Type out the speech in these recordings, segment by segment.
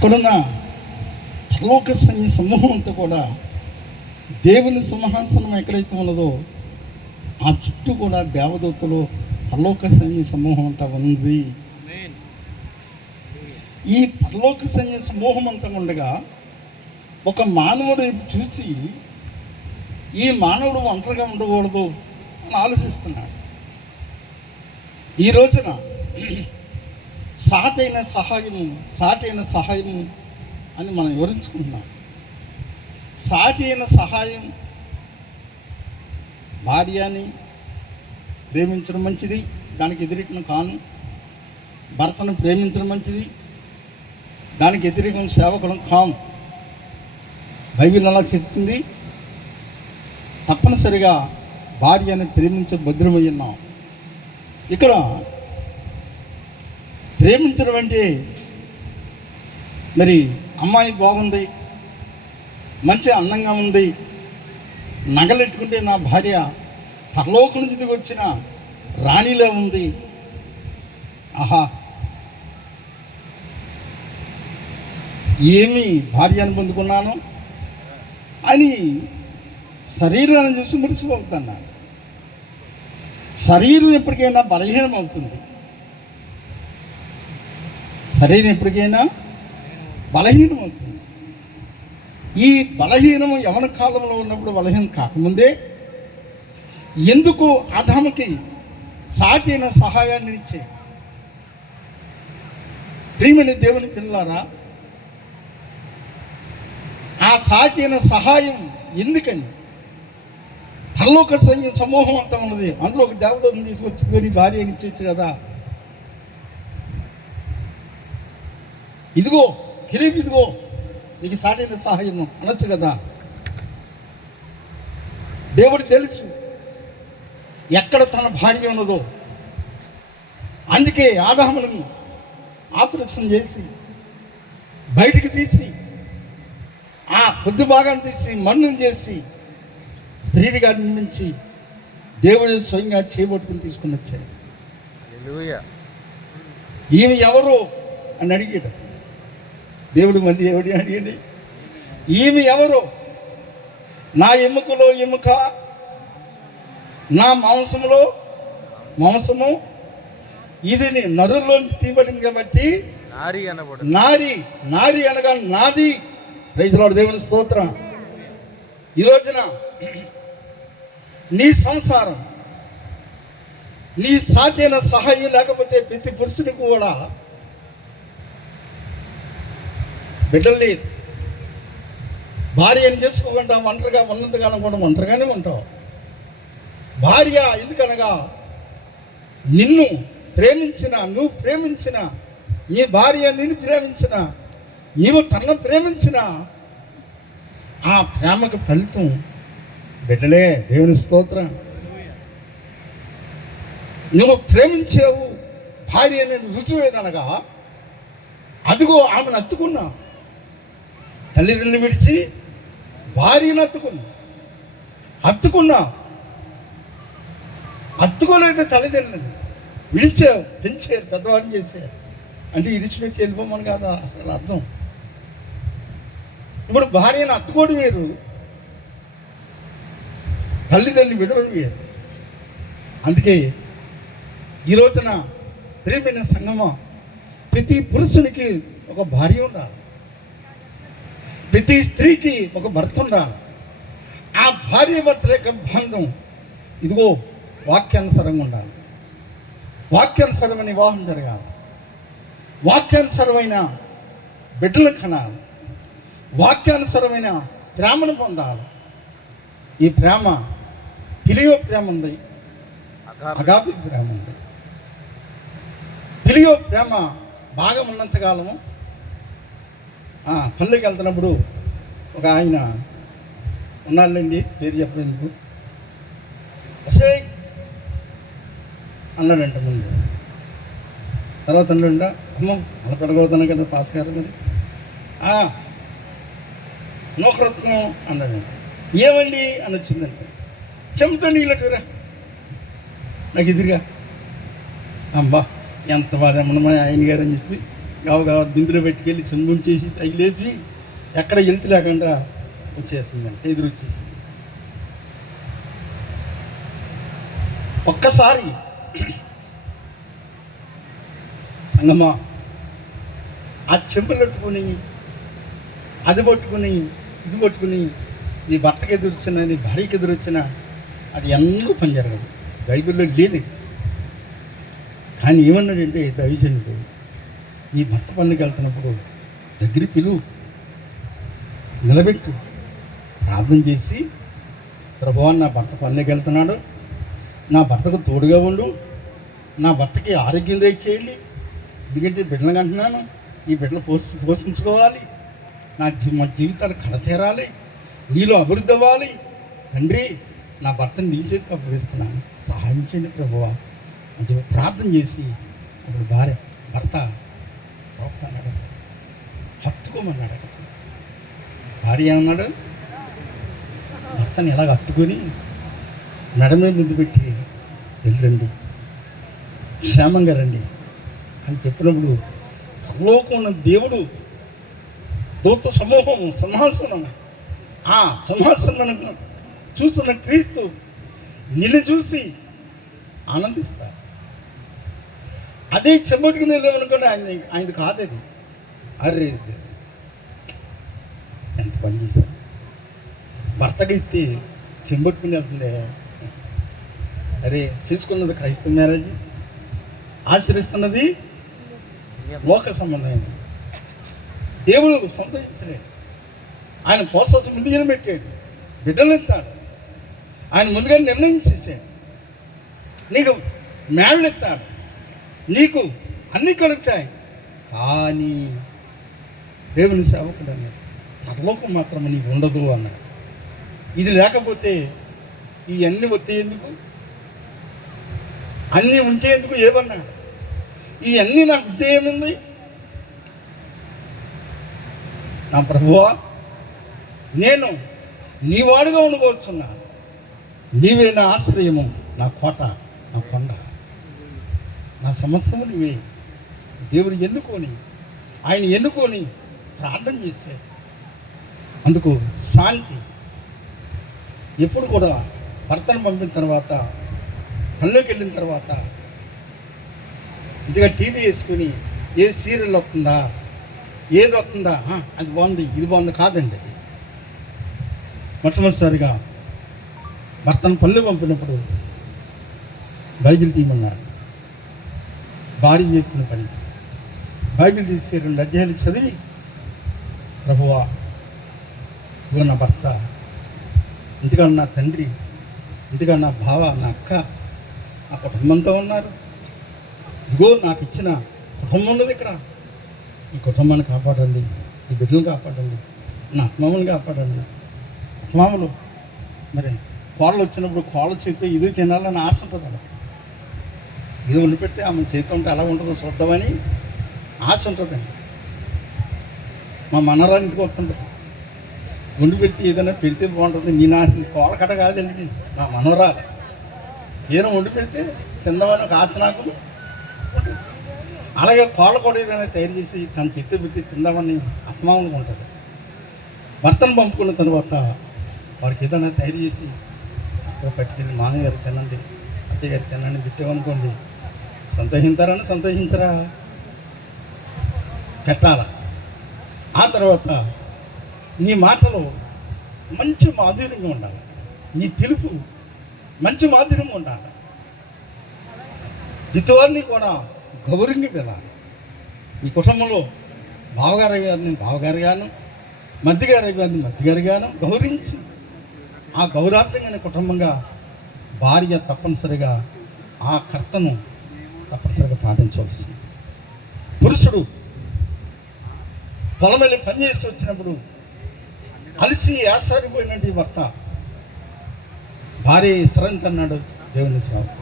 అక్కడున్న పరలోక సైన్య సమూహం అంతా కూడా దేవుని సింహాసనం ఎక్కడైతే ఉన్నదో ఆ చుట్టూ కూడా దేవదూతలు పరలోక సైన్య సమూహం అంతా ఉంది. ఈ పరలోక సైన్య సమూహం అంతా ఉండగా ఒక మానవుడు చూసి ఈ మానవుడు ఒంటరిగా ఉండకూడదు అని ఆలోచిస్తున్నాడు. ఈ రోజున సాటైన సహాయము అని మనం వివరించుకుంటున్నాం. సాటి అయిన సహాయం, భార్యని ప్రేమించడం మంచిది, దానికి వ్యతిరేకం కాను. భర్తను ప్రేమించడం మంచిది, దానికి వ్యతిరేకం సేవకులం కాము. బైబిల్ అలా చెప్తుంది. తప్పనిసరిగా భార్యని ప్రేమించ భద్రమై ఉన్నాం. ఇక్కడ ప్రేమించడం అంటే మరి అమ్మాయి బాగుంది, మంచి అందంగా ఉంది, నగలెట్టుకుంటే నా భార్య పరలోకం నుంచి దిగి వచ్చిన రాణిలో ఉంది, ఆహా ఏమి భార్యను పొందుకున్నాను అని శరీరాన్ని చూసి మురిసిపోతున్నాను. శరీరం ఎప్పటికైనా బలహీనం అవుతుంది. శరీరం ఎప్పటికైనా బలహీనం అవుతుంది. ఈ బలహీనము యవన కాలంలో ఉన్నప్పుడు బలహీనం కాకముందే ఎందుకు ఆదాముకి సాటి అయిన సహాయాన్ని ఇచ్చే ప్రియమైన దేవుని పిల్లారా, ఆ సాటి అయిన సహాయం ఎందుకని పరలోక సైన్య సమూహం అంతా ఉన్నది. అందులో ఒక దేవతను తీసుకొచ్చుకొని భార్య ఇచ్చేచ్చు కదా. ఇదిగో కిరీబ్, ఇదిగో నీకు సాటైన సహాయం అనొచ్చు కదా. దేవుడు తెలుసు ఎక్కడ తన భార్య ఉన్నదో. అందుకే ఆదాములను ఆపరేషన్ చేసి బయటికి తీసి ఆ కొద్ది భాగాన్ని తీసి మన్నును చేసి స్త్రీగా నిర్మించి దేవుడు స్వయంగా చేపట్టుకుని తీసుకుని వచ్చాడు. ఈమె ఎవరు అని అడిగాడు దేవుడు. మళ్ళీ ఎవడి అడిగండి, ఈమె ఎవరు? నా ఎముకలో ఎముక, నా మాంసములో మాంసము, ఇది నరుల్లోంచి తీయబడింది కాబట్టి నారి అనగా నాది. ప్రైజ్ లార్డ్, దేవుని స్తోత్రం. ఈ రోజున నీ సంసారం, నీ సాటైన సహాయం లేకపోతే ప్రతి పురుషుడికి కూడా బిడ్డల్ని భార్యని చేసుకోకుండా ఒంటరిగా ఉన్నంతకాలం కూడా ఒంటరిగానే ఉంటావు. భార్య ఎందుకనగా నిన్ను ప్రేమించిన, నువ్వు ప్రేమించిన నీ భార్య నిన్ను ప్రేమించిన, నీవు తనను ప్రేమించిన ఆ ప్రేమకు ఫలితం బిడ్డలే. దేవుని స్తోత్రం. నువ్వు ప్రేమించావు భార్య అనేది రుజువు ఏదనగా అదిగో ఆమెను అత్తుకున్నా. తల్లిదండ్రులు విడిచి భార్యను అత్తుకున్నా. అత్తుకోలేదు తల్లిదండ్రులను, విడిచావు, పెంచారు, పెద్దవాడిని చేశారు. అంటే ఇడిచిపెట్టి వెళ్ళిపోమని కాదా అసలు అర్థం. ఇప్పుడు భార్యను అత్తుకోవడం వేరు, తల్లిదండ్రులు విడవడం వేరు. అందుకే ఈ రోజున ప్రియమైన సంగమా, ప్రతి పురుషునికి ఒక భార్య ఉండాలి, ప్రతి స్త్రీకి ఒక భర్త ఉండాలి. ఆ భార్య భర్తల యొక్క బంధం ఇదిగో వాక్యానుసారంగా ఉండాలి. వాక్యానుసారమైన వివాహం జరగాలి, వాక్యానుసారమైన బిడ్డలు కనాలి, వాక్యానుసారమైన ప్రేమను పొందాలి. ఈ ప్రేమ ఫిలియో ప్రేమ ఉంది, అగాపి ప్రేమ ఉంది. ఫిలియో ప్రేమ బాగా ఉన్నంతకాలము పల్లెకి వెళ్తున్నప్పుడు ఒక ఆయన ఉన్నాళ్ళండి, పేరు చెప్పేందుకు, అసే అన్నాడంట ముందు. తర్వాత అన్నాడు, అమ్మ అలా పెడగలుగుతాను కదా పాస్ గారు, మరి నూకరత్నం అన్నాడంట. ఏమండి అని వచ్చిందంట. చెంతో నీళ్ళటురా నాకు ఎదురుగా. అబ్బా ఎంత బాధ మన ఆయన గారు అని చెప్పి గావగా బిందులో పెట్టుకెళ్ళి చెంబుంచేసి అవి లేపి ఎక్కడ వెళ్తు లేకుండా వచ్చేసిందంటే ఎదురు వచ్చేసింది. ఒక్కసారి సంగమా ఆ చెంబులు పట్టుకుని అది పట్టుకుని ఇది పట్టుకుని నీ భర్తకి ఎదురొచ్చినా నీ భార్యకి ఎదురొచ్చినా అది ఎన్నడూ పని జరగదు. బైబిల్లో లేదు. కానీ ఏమన్నాడంటే దైవజనుడు, నీ భర్త పనులకు వెళ్తున్నప్పుడు దగ్గర పిలువు, నిలబెట్టు, ప్రార్థన చేసి ప్రభువా నా భర్త పనులకు వెళ్తున్నాడు, నా భర్తకు తోడుగా ఉండు, నా భర్తకి ఆరోగ్యం దయచేయండి, ఎందుకంటే బిడ్డలు అంటున్నాను, ఈ బిడ్డలు పోషించుకోవాలి, మా జీవితాలు కడతీరాలి, నీలో అభివృద్ధి అవ్వాలి, తండ్రి నా భర్తని నీ చేతికి అప్పగిస్తున్నాను, సహాయం చేయండి ప్రభువా అని చెప్పి ప్రార్థన చేసి అప్పుడు భర్త అన్నాడు, హత్తుకోమన్నాడు. భార్య ఏమన్నాడు, భర్తని ఎలాగ హత్తుకొని నడమే ముందు పెట్టి వెళ్ళండి, క్షేమంగా రండి అని చెప్పినప్పుడు పరలోకం ఉన్న దేవుడు దూత సమూహం సింహాసనం, ఆ సింహాసనం చూస్తున్న క్రీస్తు నిన్ను చూసి ఆనందిస్తారు. అదే చెంబట్టుకుని వెళ్ళామనుకోండి ఆయనది కాదు అది. అరే ఎంత పని చేశారు, భర్తకి ఇస్తే చెంబట్టుకుని వెళ్తుందే. అరే చేసుకున్నది క్రైస్తవ మ్యారేజ్, ఆచరిస్తున్నది లోక సంబంధమైనది. దేవుడు సంతోషించలేడు. ఆయన ప్రోత్సాహం ముందుగానే పెట్టాడు, బిడ్డలు ఎత్తాడు, ఆయన ముందుగా నిర్ణయించేసాడు, నీకు మేళ్ళు ఎత్తాడు, నీకు అన్నీ కలుగుతాయి. కానీ దేవుని సేవకుడు అన్నాడు, పరలోకం మాత్రం నీకు ఉండదు అన్నాడు. ఇది లేకపోతే ఇవన్నీ వస్తే ఎందుకు, అన్నీ ఉంటే ఎందుకు ఏమన్నాడు, ఇవన్నీ నాకు ఉంటే ఏముంది, నా ప్రభువా నేను నీ వాడుగా ఉండబోతున్నా, నీవే నా ఆశ్రయము, నా కోట, నా కొండ, నా సమస్తము నీవే. దేవుడు ఆయన ఎన్నుకొని ప్రార్థన చేశాడు. అందుకు శాంతి ఎప్పుడు కూడా భర్తను పంపిన తర్వాత పనిలోకి వెళ్ళిన తర్వాత ఇంటిగా టీవీ వేసుకుని ఏ సీరియల్ వస్తుందా, ఏది వస్తుందా, అది బాగుంది ఇది బాగుంది కాదండి. అది మొట్టమొదటిసారిగా భర్తను పనులు పంపినప్పుడు బైబిల్ తీయమన్నాడు. భార్య చేసిన పని బైబిల్ తీసి 2 అధ్యాయాలు చదివి, ప్రభువా ఇదిగో నా భర్త, ఇంటిగా నా తండ్రి, ఇంటిగా నా బావ, నా అక్క, నా కుటుంబంతో ఉన్నారు, ఇదిగో నాకు ఇచ్చిన కుటుంబం ఉన్నది ఇక్కడ, ఈ కుటుంబాన్ని కాపాడండి, ఈ బిడ్డలను కాపాడండి, నా అత్మామని కాపాడండి. అత్మామలు మరి కోళ్ళు వచ్చినప్పుడు కోళ్ళ చేతితో ఇది తినాలని ఆశ ఉంటుంది అలా, ఇది వండి పెడితే ఆమె చేతితో ఉంటే ఎలా ఉంటుందో చూద్దామని ఆశ ఉంటుందండి. మా మనరాలు ఇంటికి వస్తుంటుంది, వండి పెడితే ఏదైనా పెడితే బాగుంటుంది, నీ నా కోళ్ళ కట్ట కాదండి, నా మనవరాలు ఏదో వండి పెడితే తిందామని ఒక ఆశ నాకు. అలాగే కోళ్ళ కూడా ఏదైనా తయారు చేసి తన చేతి పెడితే తిందామని అత్మానంగా ఉంటుంది. భర్తను పంపుకున్న తర్వాత వారికి ఏదైనా తయారు చేసి పట్టుకెళ్ళి మామగారు తినండి, అత్తయ్య గారు తినండి పెట్టామనుకోండి, సంతోషించారని సంతోషించరా, పెట్టాల. ఆ తర్వాత నీ మాటలు మంచి మాధుర్యంగా ఉండాలి, నీ పిలుపు మంచి మాధుర్యంగా ఉండాలి, ఇతరులని కూడా గౌరవంగా వెళ్ళాలి. ఈ కుటుంబంలో బావగారు గారిని బావగారు గాను, మధ్యగారి గారిని మధ్యగారి గాను గౌరవించి ఆ గౌరవార్థంగా కుటుంబంగా భార్య తప్పనిసరిగా ఆ కర్తను తప్పనిసరిగా పాటించవలసింది. పురుషుడు పొలం వెళ్ళి పనిచేసి వచ్చినప్పుడు అలిసి ఆసారిపోయినట్టు భర్త భార్య విశ్రాంతి అన్నాడు దేవుని సేవకుడు.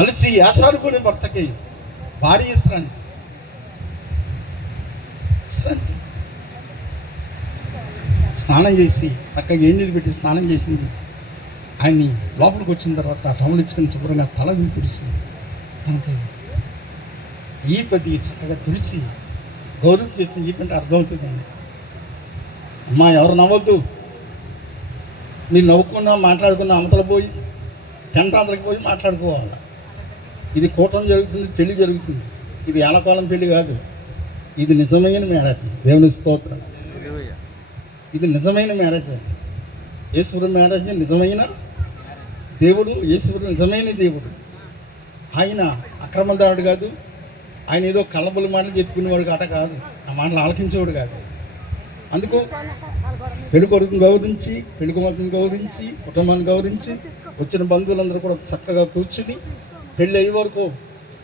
అలిసి ఆసారిపోయిన భర్తకి భార్య విశ్రాంతి. స్నానం చేసి చక్కగా నీళ్ళు పెట్టి స్నానం చేసింది. ఆయన్ని లోపలికి వచ్చిన తర్వాత టవల్ ఇచ్చుకొని శుభ్రంగా తల తుడిచి తనకి ఈ కొద్దిగా చక్కగా తుడిచి గౌరవం చెప్పి చెప్పంటే అర్థమవుతుందండి. అమ్మా ఎవరు నవ్వద్దు, మీరు నవ్వుకున్నా మాట్లాడుకున్నా అవతల పోయి టెంటాంతలకు పోయి మాట్లాడుకోవాలి. ఇది కూటమి జరుగుతుంది, పెళ్లి జరుగుతుంది. ఇది ఏలకాలం పెళ్లి కాదు, ఇది నిజమైన మ్యారేజ్. దేవుని స్తోత్రం. ఇది నిజమైన మ్యారేజ్. యేసుడు మ్యారేజ్ నిజమైన దేవుడు, యేసుడు నిజమైన దేవుడు. ఆయన అక్రమదారుడు కాదు, ఆయన ఏదో కలబుల మాటలు చెప్పుకునేవాడు కాట కాదు, ఆ మాటలు ఆలకించేవాడు కాదు. అందుకు పెళ్లి కొడుకుని గౌరవించి, పెళ్లి కుమార్తెని గౌరవించి, కుటుంబాన్ని గౌరవించి, వచ్చిన బంధువులందరూ కూడా చక్కగా కూర్చుని పెళ్ళి అయ్యే వరకు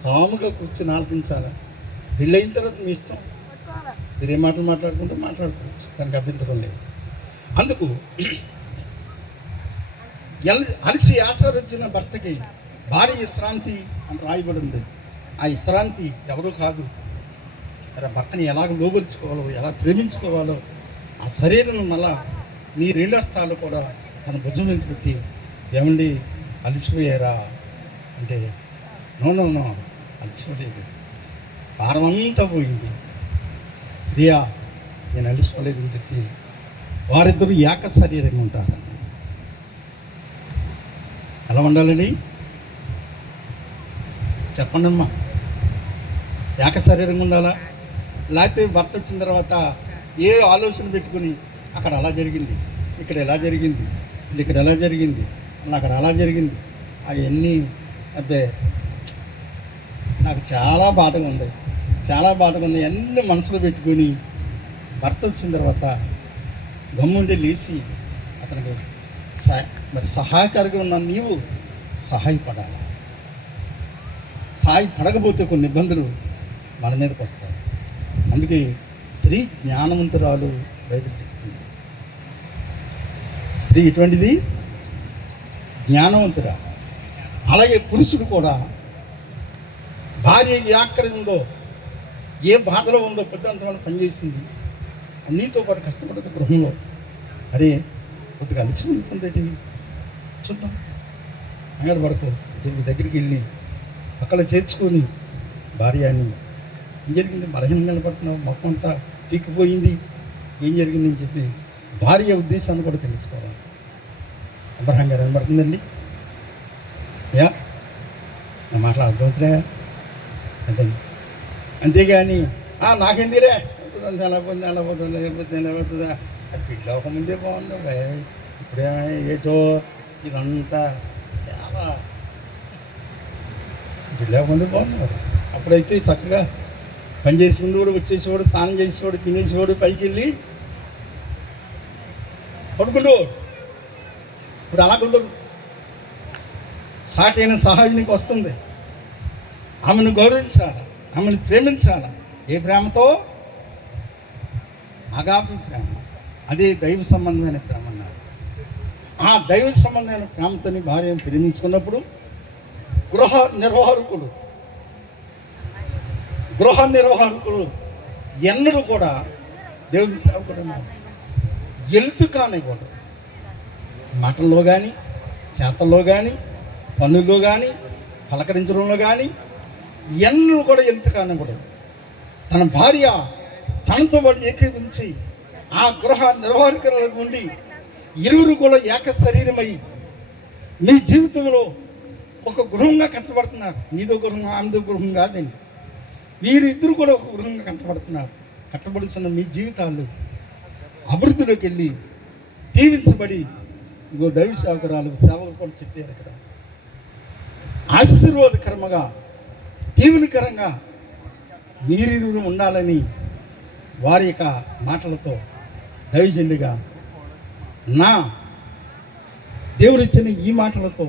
కాముగా కూర్చుని ఆలకించాలి. పెళ్ళి అయిన తర్వాత మీ ఇష్టం, మీరు ఏ మాటలు మాట్లాడుకుంటే మాట్లాడుకోవచ్చు, దానికి అభ్యంతరం లేదు. అందుకు అలసి ఆసరించిన భర్తకి భార్య విశ్రాంతి అని రాయబడింది. ఆ విశ్రాంతి ఎవరూ కాదు, భర్తని ఎలాగ లోబరుచుకోవాలో, ఎలా ప్రేమించుకోవాలో, ఆ శరీరం మళ్ళా నీ రీళ్ళస్తాలు కూడా తన భుజం మీద పెట్టి, ఏమండి అలసిపోయారా అంటే, నో అలసిపోలేదు, భారం అంతా పోయింది, ప్రియా నేను అలసిపోలేదు అని చెప్పి వారిద్దరూ ఏక శరీరంగా ఉంటారు. ఎలా ఉండాలని చెప్పండమ్మా? ఏక శరీరంగా ఉండాలా? లేకపోతే భర్త వచ్చిన తర్వాత ఏ ఆలోచన పెట్టుకుని అక్కడ అలా జరిగింది, ఇక్కడ ఎలా జరిగింది, ఇక్కడ ఎలా జరిగింది, అక్కడ అలా జరిగింది, అవన్నీ అదే నాకు చాలా బాధగా ఉంది, అన్నీ మనసులో పెట్టుకొని భర్త వచ్చిన తర్వాత గమ్ముండి లేచి అతనికి మరి సహాయకారిగా ఉన్న నీవు సహాయపడాలి. సహాయపడకపోతే కొన్ని ఇబ్బందులు మన మీదకి వస్తాయి. అందుకే స్త్రీ జ్ఞానవంతురాలు బైబిల్ చెప్తుంది. స్త్రీ ఇటువంటిది జ్ఞానవంతురా. అలాగే పురుషుడు కూడా భార్య ఏ ఆఖరి ఉందో, ఏ బాధలో ఉందో, పెద్దంతమైన పనిచేసింది, నీతో పాటు కష్టపడదు గృహంలో, అరే కొద్దిగా అలసి ఉంటుందేంటి చూద్దాం అంగడి వరకు దీనికి దగ్గరికి వెళ్ళి పక్కన చేర్చుకొని భార్య అని ఏం జరిగింది, బలహీనంగా నిలబడుతున్నావు, మొత్తం అంతా పీకిపోయింది, ఏం జరిగిందని చెప్పి భార్య ఉద్దేశాన్ని కూడా తెలుసుకోవాలి. అబ్రహాం గారు కనబడుతుందండి. యా నా మాటలు అర్థమవుతున్నాయా? అంతే. అంతేగాని నాకేందిరే ఎలా పోతుందా పిల్ల ఒక ముందే బాగుంది, ఇప్పుడే ఏటో ఇదంతా చాలా పిల్ల ముందే బాగున్నారు. అప్పుడైతే చక్కగా పని చేసేవాడు, వచ్చేసేవాడు, స్నానం చేసేవాడు, తినేసేవాడు, పైకి వెళ్ళి పడుకుంటేవాడు. ఇప్పుడు అలా కుదరదు. సాటైన సహాయానికి వస్తుంది, ఆమెను గౌరవించాలి, ఆమెను ప్రేమించాలి. ఏ ప్రేమతో? అగాపి ప్రేమ. అదే దైవ సంబంధమైన ప్రేమ అన్నారు. ఆ దైవ సంబంధమైన ప్రేమతోని భార్యను ప్రేమించుకున్నప్పుడు గృహ నిర్వాహకుడు ఎన్నడూ కూడా దేవుని సేవకుడు ఎలుతు కానివ్వడు. మాటల్లో కానీ, చేతల్లో కానీ, పనుల్లో కానీ, పలకరించడంలో కానీ ఎన్నడూ కూడా ఎలుతు కానివ్వడు. తన భార్య తనతో పాటు ఏకీపించి ఆ గృహ నిర్వాహకుల నుండి ఇరువురు కూడా ఏక శరీరమై మీ జీవితంలో ఒక గృహంగా కట్టబడుతున్నారు. నీదో గృహం, ఆమెదో గృహం కాదండి, వీరిద్దరు కూడా ఒక గృహంగా కట్టబడుతున్నారు. కట్టబడుతున్న మీ జీవితాలు అభివృద్ధిలోకి వెళ్ళి దీవించబడి, ఇంకో దైవ సేవకురాలు సేవకులు కూడా చెప్పారు ఇక్కడ, ఆశీర్వాదకరంగా దీవెనకరంగా మీరిరువురు ఉండాలని వారి యొక్క మాటలతో దైవజనుడిగా నా దేవుడిచ్చిన ఈ మాటలతో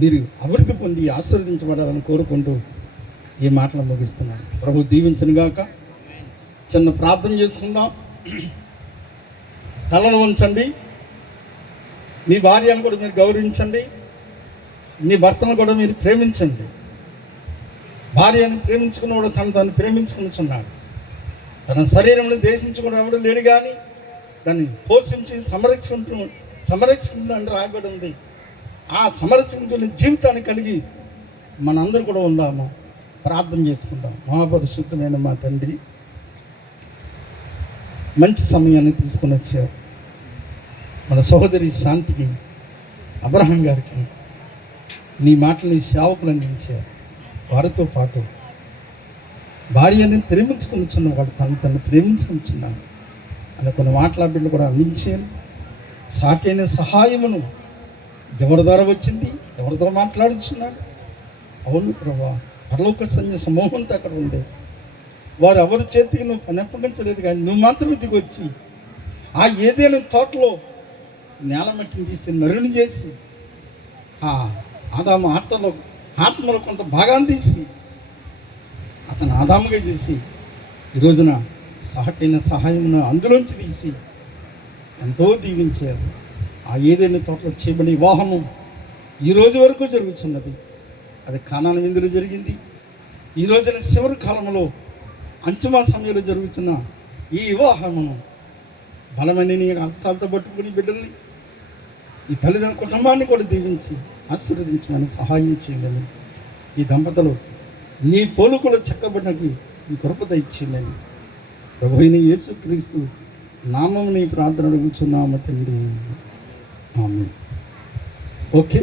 మీరు అభివృద్ధి పొంది ఆశీర్వదించబడాలని కోరుకుంటూ ఈ మాటలు ముగిస్తున్నాను. ప్రభు దీవించను గాక. చిన్న ప్రార్థన చేసుకుందాం. తలను ఉంచండి. మీ భార్యను కూడా మీరు గౌరవించండి, మీ భర్తను కూడా మీరు ప్రేమించండి. భార్యను ప్రేమించుకున్నవాడు తను ప్రేమించుకున్నాడు. తన శరీరంలో దేశించుకుని ఎవడు లేడు, కానీ దాన్ని పోషించి సంరక్షించుకుంటూ రాయబడి ఉంది. ఆ సంరక్షించుకునే జీవితాన్ని కలిగి మనందరూ కూడా ఉందాము. ప్రార్థన చేసుకుందాం. మహాపరిశుద్ధులైన మా తండ్రి, మంచి సమయాన్ని తీసుకొని వచ్చారు. మన సహోదరి శాంతికి, అబ్రహాం గారికి నీ మాటలు నీ సేవకులు అందించారు. వారితో పాటు భార్యని ప్రేమించుకొనిచున్న వాడు తను ప్రేమించుకొనిచున్నాను అని కొన్ని మాటల బిడ్డలు కూడా అందించాను. సాటైన సహాయమును ఎవరి ద్వారా వచ్చింది, ఎవరితో మాట్లాడుచున్నాడు? అవును ప్రభా, పరలోక సైన్య సమూహంతో అక్కడ ఉండే వారు ఎవరి చేతికి నువ్వు పని అప్పగించలేదు, కానీ నువ్వు మాత్రమే దిగొచ్చి ఆ ఏదైనా తోటలో నేల మట్టిని తీసి నరుని చేసి ఆదాము ఆత్మలో కొంత భాగాన్ని తీసి అతను ఆదాముగా చేసి ఈ రోజున సహటైన సహాయమును అందులోంచి తీసి ఎంతో దీవించారు. ఆ ఏదైనా తోటలో చేయబడి వివాహము ఈ రోజు వరకు జరుగుతున్నది. అది కానాను విందులో జరిగింది. ఈ రోజున చివరి కాలంలో అంచుమ సమయంలో జరుగుతున్న ఈ వివాహమును బలమైన నీ హస్తాలతో పట్టుకుని బిడ్డల్ని, ఈ తల్లిదండ్రుల కుటుంబాన్ని కూడా దీవించి ఆశీర్వదించమని సహాయం చేయమని, ఈ దంపతులు నీ పోలుకలు చెక్కబడినకి ఈ కృపద ఇచ్చిందని ప్రభువైన యేసుక్రీస్తు నామము నీ ప్రార్థన అడుగుచున్నాము తండ్రి. ఆమేన్. ఓకే.